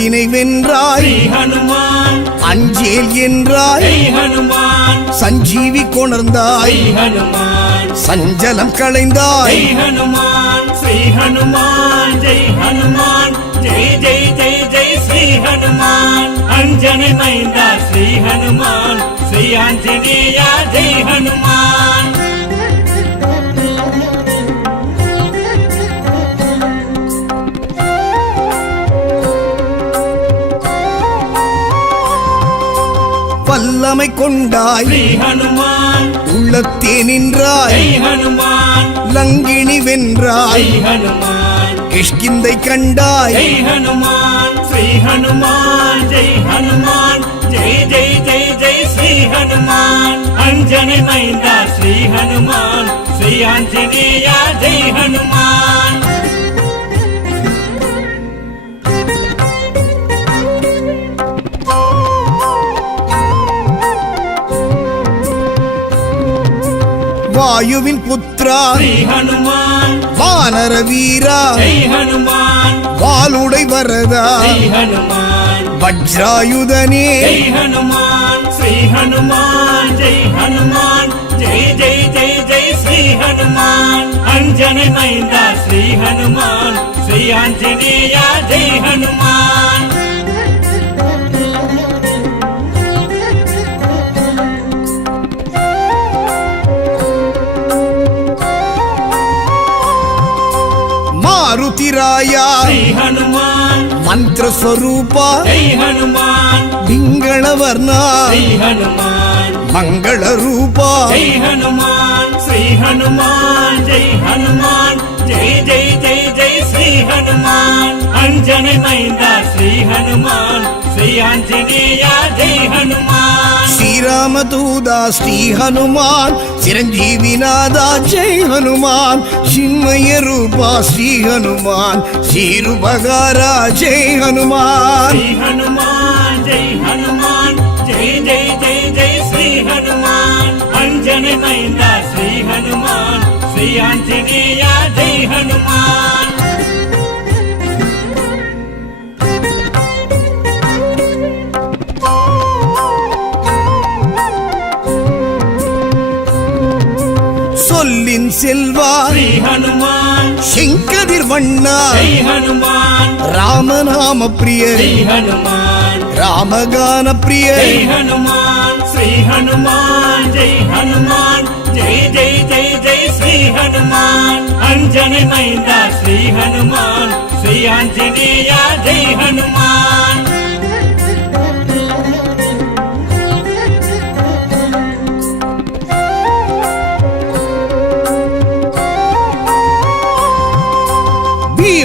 அஞ்சினை வென்றாய் ஹனுமான் அஞ்சேல் என்றாய். ஹனுமான். சஞ்சீவி கொணர்ந்தாய். ஹனுமான். சஞ்சலம் களைந்தாய். ஹனுமான். ஸ்ரீ ஹனுமான். ஜெய் ஹனுமான். ஜெய் ஜெய் ஜெய் ஜெய் ஸ்ரீ ஹனுமான். அஞ்சனை மைந்தா ஸ்ரீ ஹனுமான். ஸ்ரீ ஆஞ்சநேயா ஜெய் ஹனுமான். திறமை கொண்டாய். ஹனுமான். உள்ளத்தே நின்றாய். ஹனுமான். லங்கினி வென்றாய். ஹனுமான். கிஷ்கிந்தை கண்டாய். ஹனுமான். ஸ்ரீ ஹனுமான். ஜெய் ஹனுமான். ஜெய் ஜெய் ஜெய் ஜெய் ஸ்ரீ ஹனுமான். அஞ்சனை மைந்தா ஸ்ரீ ஹனுமான். ஸ்ரீ ஆஞ்சநேயா ஜெய் ஹனுமான். வாயுவின் புத்ரா வானர வீரா. வாளுடை வரதா. வஜ்ராயுதனே. ஹனுமான் ஸ்ரீ ஹனுமான் ஜெய் ஹனுமான் ஜெய் ஜெய் ஜெய் ஜெய் ஸ்ரீ ஹனுமான் அஞ்சனை மைந்தா ஸ்ரீ ஹனுமான் ஸ்ரீ ஆஞ்சநேயா ஜெய் ஹனுமான் ಮಂತ್ರ ಸ್ವರೂಪ ಹನುಮಾನ್ ಪಿಂಗಳವರ್ಣ ಹನುಮಾನ್ ಮಂಗಳ ರೂಪ ಹನುಮಾನ್ ಶ್ರೀ ಹನುಮಾನ್ ಜೈ ಹನುಮಾನ್ ಜೈ ಜೈ ಜೈ ಜೈ ஹனுமான். அஞ்சனை மைந்தா ஸ்ரீ ஹனுமான். ஸ்ரீ ஆஞ்சநேயா ஜெய் ஹனுமான். ஸ்ரீராமதூதா ஸ்ரீ ஹனுமான். சிரஞ்சீவிநாதா ஜெய் ஹனுமான். சின்மய ரூபா ஸ்ரீ ஹனுமான். ஸ்ரீருபகாரா ஜெய் ஹனுமான். ஹனுமான் ஜெய் ஹனுமான். ஜெய் ஜெய் ஜெய் ஜெய் ஸ்ரீ ஹனுமான். அஞ்சனை மைந்தா ஸ்ரீ ஹனுமான். ஸ்ரீ ஆஞ்சநேயா ஜெய் ஹனுமான். செல்வா ஹனுமான். செங்கதிர் வண்ணா. ஹனுமான். ராமநாம பிரிய ஹனுமான். ராமகான பிரிய ஹனுமான். ஸ்ரீ ஹனுமான். ஜெய் ஹனுமான். ஜெய் ஜெய் ஜெய் ஜெய் ஸ்ரீ ஹனுமான். அஞ்சனை மைந்தா ஸ்ரீ ஹனுமான். ஸ்ரீ ஆஞ்சநேயா ஜெய் ஹனுமான்.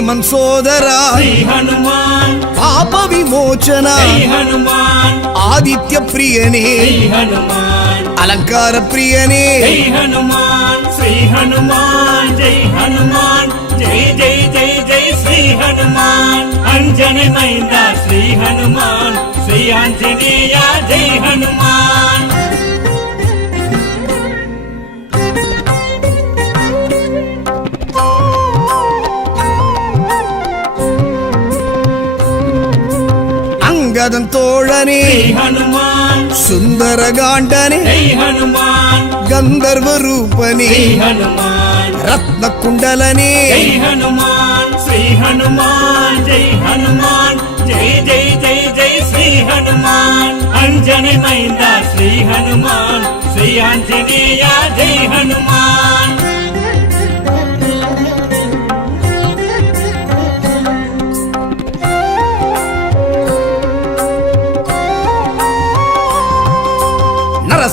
பீமன் சோதரா. பாப விமோச்சனா ஆதித்ய பிரியனே அலங்கார பிரியனே ஹனுமான் ஸ்ரீ ஹனுமான் ஜெய் ஹனுமான் ஜெய் ஜெய் ஜெய் ஜெய் ஸ்ரீ ஹனுமான் அஞ்சனை மைந்தா ஸ்ரீ ஹனுமான் ஸ்ரீ ஆஞ்சநேயா ஜெய் ஹனுமான் கங்கதன் தோழனே. சுந்தர காண்டனே கந்தர்வ ரூபனே. ரத்ன குண்டலனே ஹனுமான். ஸ்ரீ ஹனுமான். ஜெய் ஹனுமான். ஜெய் ஜெய் ஜெய் ஜெய் ஸ்ரீ ஹனுமான். அஞ்சனை மைந்தா ஸ்ரீ ஹனுமான். ஸ்ரீ ஆஞ்சநேயா ஜெய் ஹனுமான்.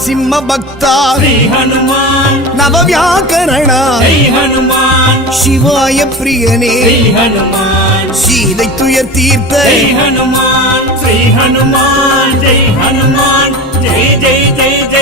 నరసింహ భక్త శ్రీ హనుమాన్ நவவியாக்கரண జై హనుమాన్ சிவாய பிரியனே శ్రీ హనుమాన్ சீதை துயர் தீர்த்த జై హనుమాన్ శ్రీ హనుమాన్ జై హనుమాన్ జై జై జై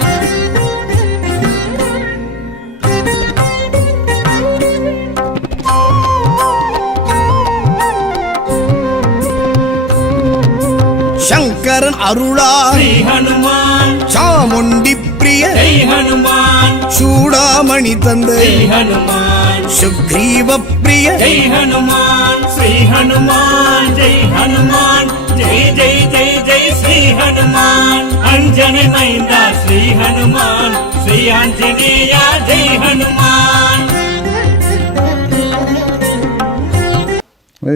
சங்கரன் அருளார். சாமுண்டி பிரிய சூடாமணி தந்தை. சுக்ரீவ பிரிய ஹனுமான் ஸ்ரீ ஹனுமான் ஜெய் ஹனுமான் ஜெய் ஜெய் ஜெய் ஜெய் ஸ்ரீ ஹனுமான் அஞ்சனை மைந்தா ஸ்ரீ ஹனுமான் ஸ்ரீ ஆஞ்சநேயா ஜெய் ஹனுமான்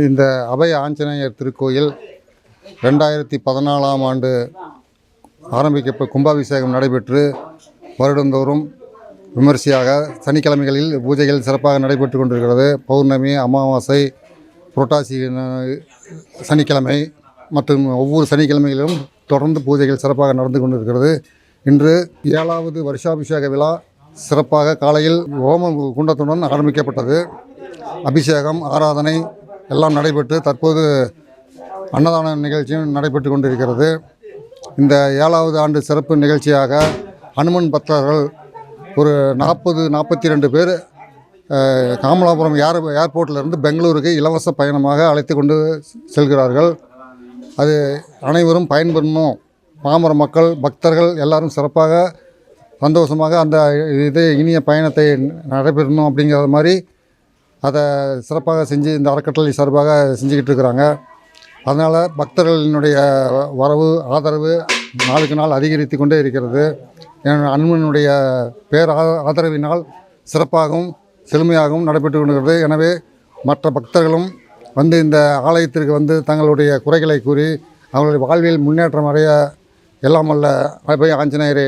இந்த அபய ஆஞ்சநேயர் திருக்கோயில் ரெண்டாயிரத்தி பதினாலாம் ஆண்டு ஆரம்பிக்க கும்பாபிஷேகம் நடைபெற்று வருடந்தோறும் விமரிசையாக சனிக்கிழமைகளில் பூஜைகள் சிறப்பாக நடைபெற்று கொண்டிருக்கிறது. பௌர்ணமி அமாவாசை புரட்டாசி சனிக்கிழமை மற்றும் ஒவ்வொரு சனிக்கிழமைகளிலும் தொடர்ந்து பூஜைகள் சிறப்பாக நடந்து கொண்டிருக்கிறது. இன்று ஏழாவது வருஷாபிஷேக விழா சிறப்பாக காலையில் ஹோம குண்டத்துடன் ஆரம்பிக்கப்பட்டது. அபிஷேகம் ஆராதனை எல்லாம் நடைபெற்று தற்போது அன்னதான நிகழ்ச்சியும் நடைபெற்று கொண்டிருக்கிறது. இந்த ஏழாவது ஆண்டு சிறப்பு நிகழ்ச்சியாக அனுமன் பக்தர்கள் ஒரு நாற்பது நாற்பத்தி ரெண்டு பேர் காமலாபுரம் ஏர் ஏர்போர்ட்டிலிருந்து பெங்களூருக்கு இலவச பயணமாக அழைத்து கொண்டு செல்கிறார்கள். அது அனைவரும் பயன்பெறணும். பாமர மக்கள் பக்தர்கள் எல்லாரும் சிறப்பாக சந்தோஷமாக அந்த இது இனிய பயணத்தை நடைபெறணும் அப்படிங்கிற மாதிரி அதை சிறப்பாக செஞ்சு இந்த அறக்கட்டளை சார்பாக செஞ்சுக்கிட்டு இருக்கிறாங்க. அதனால் பக்தர்களினுடைய வரவு ஆதரவு நாளுக்கு நாள் அதிகரித்து கொண்டே இருக்கிறது. என் அன்பனுடைய பேர் ஆதரவினால் சிறப்பாகவும் செழுமையாகவும் நடைபெற்று கொண்டிருக்கிறது. எனவே மற்ற பக்தர்களும் வந்து இந்த ஆலயத்திற்கு வந்து தங்களுடைய குறைகளை கூறி அவங்களுடைய வாழ்வில் முன்னேற்றம் அடைய எல்லாம் வல்ல அபய ஆஞ்சநேயரை